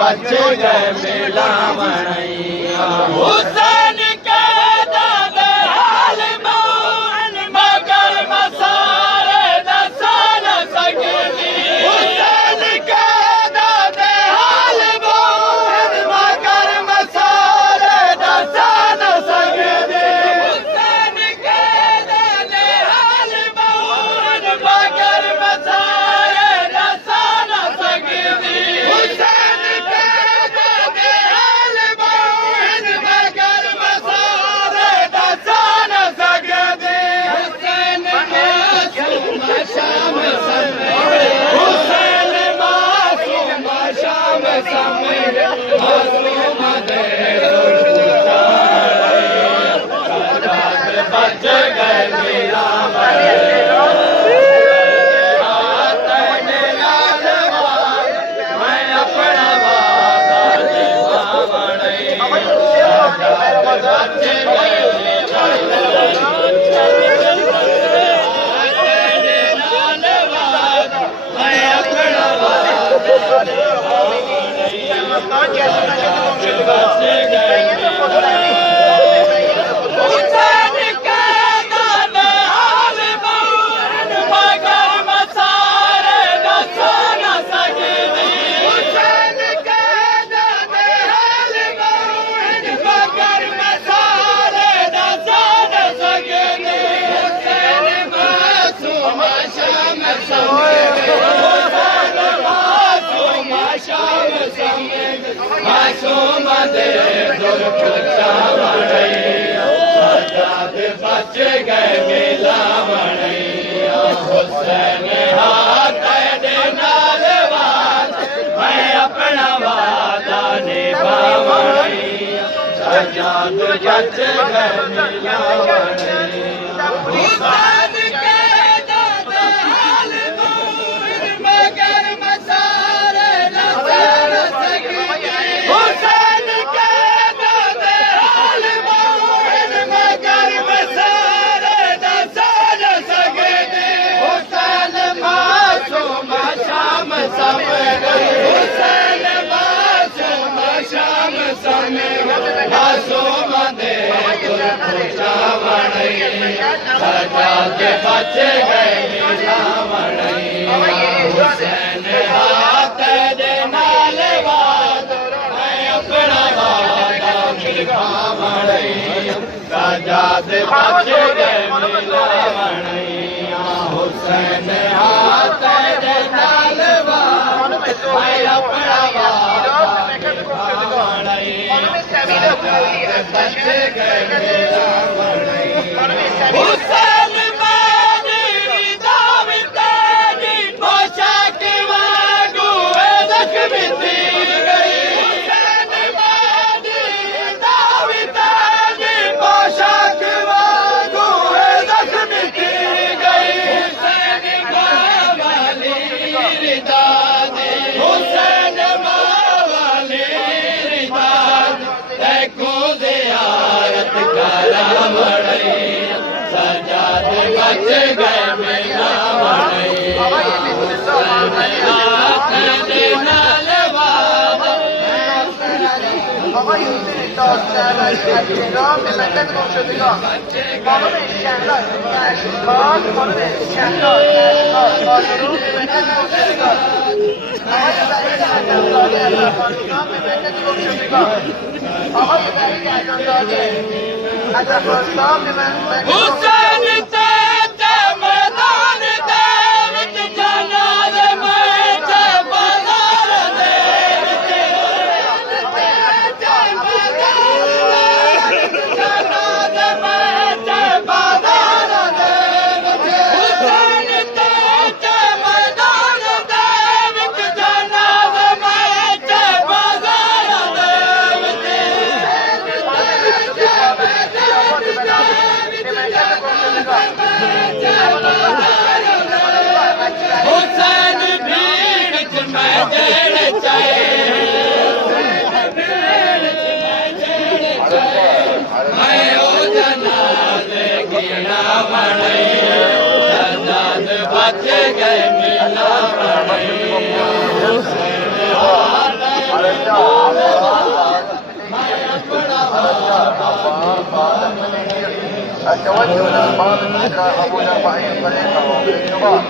बच्चे गए मेला बनैया हुसैन के दादा हाल मौन मगर मसारे दसन सकती हुसैन के दादा हाल मौन मगर मसारे दसन सकती हुसैन के दादा हाल मौन मगर मसारे दसन सकती बच्चे गए मेला बनैया हुसैन हाथ दे नाल वाद मैं अपना वादा निभावैया सजाद बच्चे गए मेला बनैया हुसैन के दादा हाल मौन मगर मसारे दसन सकती हुसैन के दादा हाल मौन मगर मसारे दसन सकती हुसैन मासूम शाम सवेरे हुसैन मासूम शाम सवेरे मासूम दे पूछा बनैया सजाद बच्चे गए मेला बनैया हुसैन हाथ दे नाल वाद मैं अपना वादा निभावैया सजाद बच्चे गए मेला बनैया हुसैन हाथ दे नाल वाद मैं अपना वादा निभावैया सजाद बच्चे गए मेला बनैया हुसैन मेरी दावत दी पोशाक वागू जख्मी थी गई हुसैन मेरी दावत दी पोशाक वागू जख्मी थी गई हुसैन मावाली रिदा दे हुसैन मावाली रिदा देखो ज़ियारत करा बनैया सजाद बच्चे गए मेला बनैया हाथ दे नाल वाद آقای حسین داوطلبی از تهران به مدت گمشدگان خانم شهلا اشکال خانم شهلا اشکال بازرو به مدت گمشدگان آقای وحید عزمزاده از افغانستان به مدت گمشدگان آقای وحید عزمزاده از افغانستان به مدت حسین تاتا میدان دعوت جنازه میت بازار دیوت جنازه میت بازار دیوت حسین تاتا میدان دعوت جنازه میت بازار हुसैन भीड़ में देने चाहिए आयो जनाजे गिना मड़ई सजाद बच गए मिला التوجه للبعض الإجراء أبو الأربعين طريقه بالانتظار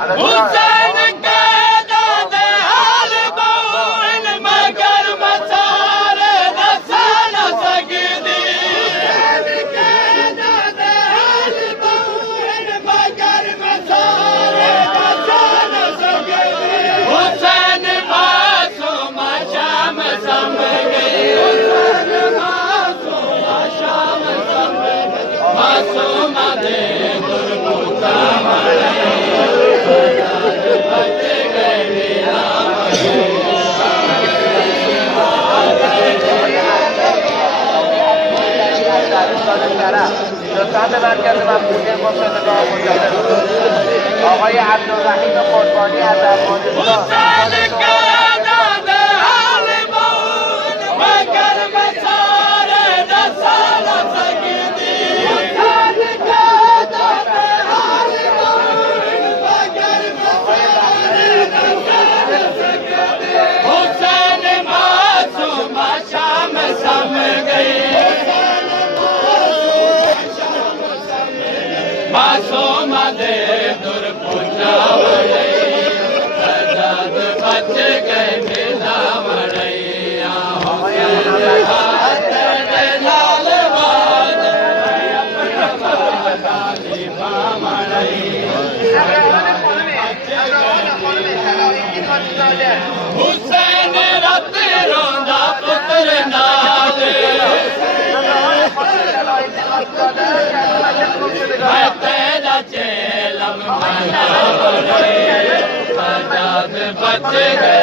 على حسين كادت هالبون مگر مسار نسان سجدي حسين كادت هالبون مگر مسار نسان سجدي حسين معصوم شام سمگی حسين معصوم شام سمگی معصوم دے دربوتا مڑے آقای عبدالرحیم قربانی از افغانستان मासूम दे दुर्पुजा सजाद बच गए मिला मड़ैया लाल बाज हुसैन रत रोंदा पुत्र नाले तेरा चेलम मना सजाद बच गए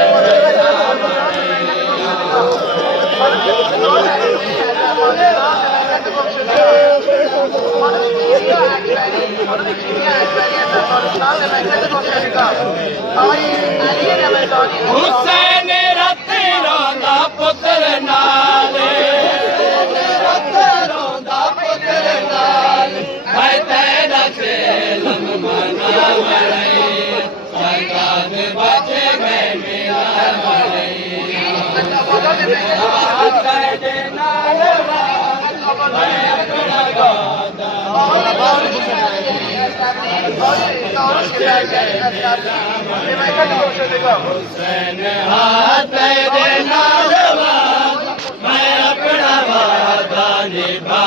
हुसैन रत रोंदा पुत्र नाले तेरा चेलम मना सजाद बच गए मिला हुसैन हाथ देना मैं अपना वादा निभा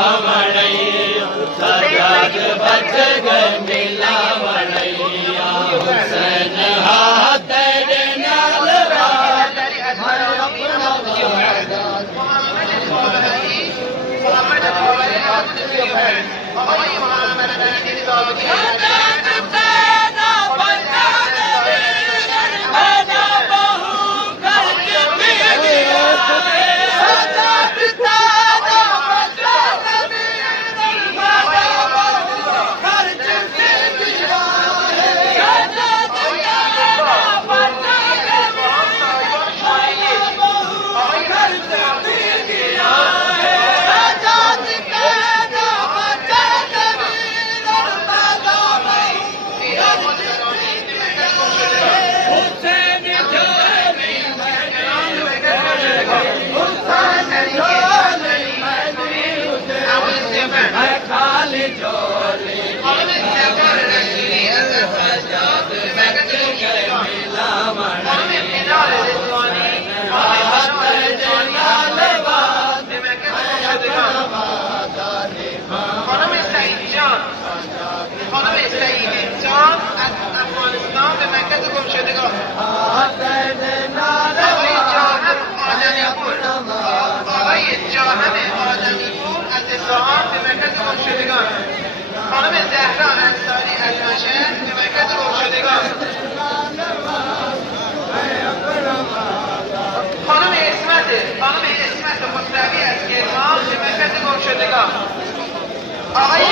सजाद बच गए मिला वड़ैया हुसैन हाथ देना خانم زهرا انصاری از مشهد به مرکز گمشدگان خانم اسمت خسروی از کرمان به مرکز گمشدگان آقای